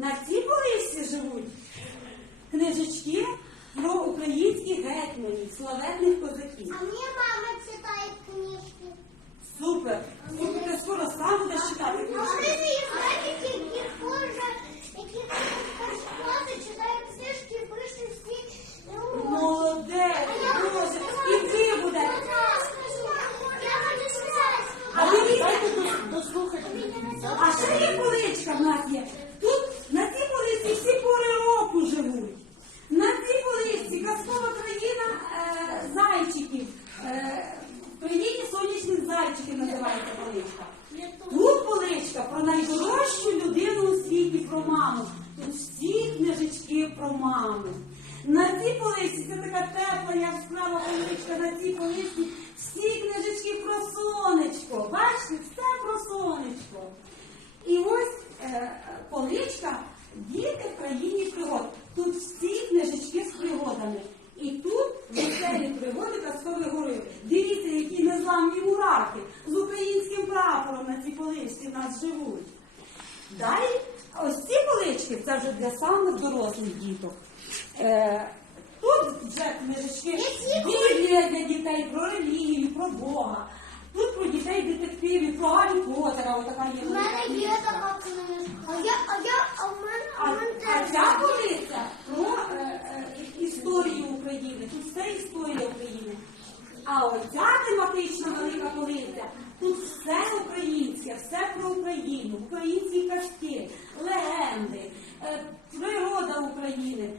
На цій полисі живуть книжечки про українських гетьманів, славетних козаків. А мені мама читає книжки. Супер! Супер, ти скоро сам будеш читати А книжки. ви не знаєте, які хуже, які класи читають книжки, пишуть всі. ну, Молодець, Боже, і ти будеш. Я хочу сказати. А дивіться, Дослухайте. А ще є поличка в нас є. Тут на цій поличці всі пори року живуть. На цій поличці казкова країна е, зайчиків. Е, в країні сонячних зайчиків називається поличка. Тут поличка про найдорожчу людину у світі, про маму. Тут всі книжечки маму. На цій поличці це така тепла, яскрава поличка, на цій поличці всі книжечки про сонечко. Бачите, все про сонечко. І ось е, поличка діти в країні пригод. Тут всі книжечки з пригодами. І тут веселі пригоди казкової гори. Дивіться, які незламні мурахи з українським прапором на цій поличці в нас живуть. Далі, ось ці це вже для самих дорослих діток. Е, тут вже книжечки Біблія для дітей про релігію, про Бога. Тут про дітей детективів, про Гаррі Поттера, отака є. У мене є така книжка. А я, а я, а в мене, А, а в мене а теж. ця полиця про е, е, історію України. Тут все історія України. А оця тематична велика полиця, тут все українське, все про Україну, українські казки, легенди, е, природа України,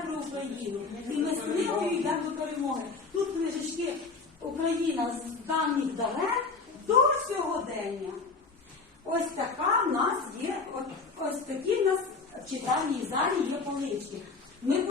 про Україну. І ми з сміливо йдемо до перемоги. Тут книжечки Україна з давніх далек до сьогодення. Ось така в нас є, ось такі в нас в читальній залі є полички.